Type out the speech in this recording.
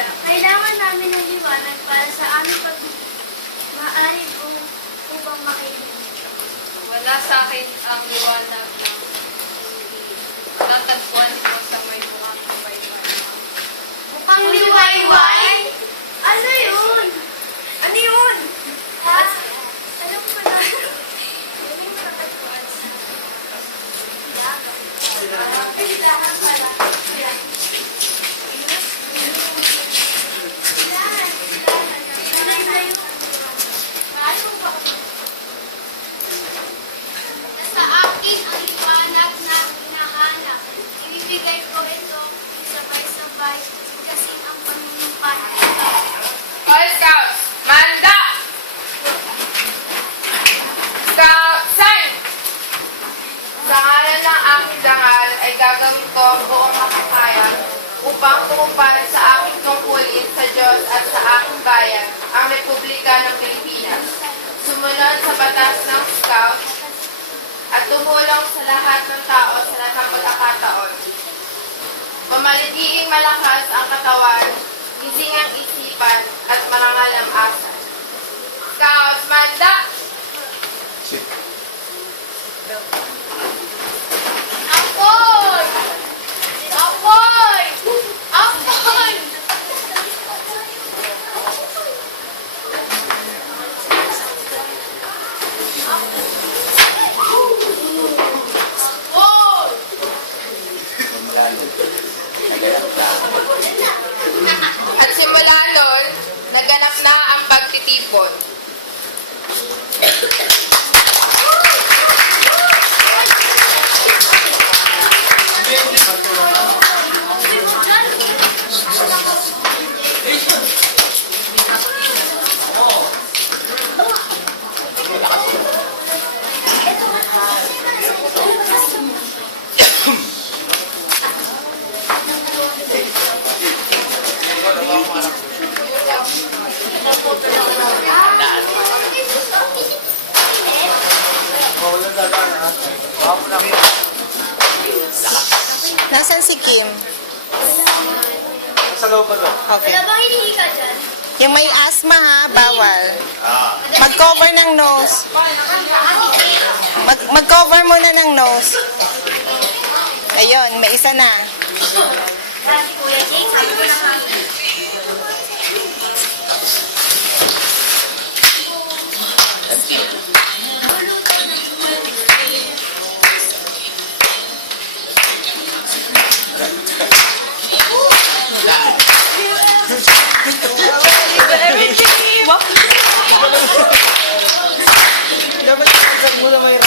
Kailangan namin ng liwanag para sa aming maaari upang makinig. Wala sa akin ang liwanag ng natagpuan ko sa may mukhang kabaywan. Mukhang liwayway? Ano yun? Ano yun? Ha? Alam ko na. Hindi mo natagpuan sa Pilahan pala. Sa akin ang liwanag na hinahanap. Ibibigay ko ito sabay-sabay kasi ang panunumpan. All Scouts, manda! Scout, sign! Sa ngalan ng aking dangal ay gagawin ko ang buong makakaya upang tumuparan sa aking tungkulin sa Diyos at sa aking bayan, ang Republika ng Pilipinas. Sumunod sa batas ng Scout at tumulong sa lahat ng tao sa nakapagkakataon. Mamaliging malakas ang katawan, gising ang isipan, at marangal ang asa. Scouts, manda! Apoy! Apoy! Apoy! At simula noon, naganap na ang pagtitipon. Nasaan si Kim? Sa loob ba to? Okay. Wala bang hinihika dyan? Yung may asthma ha, bawal. Mag-cover ng nose. Mag-cover muna ng nose. Ayun, may isa na. Dati Kuya Jake, sabi ko na nga. Dapat yung mo na may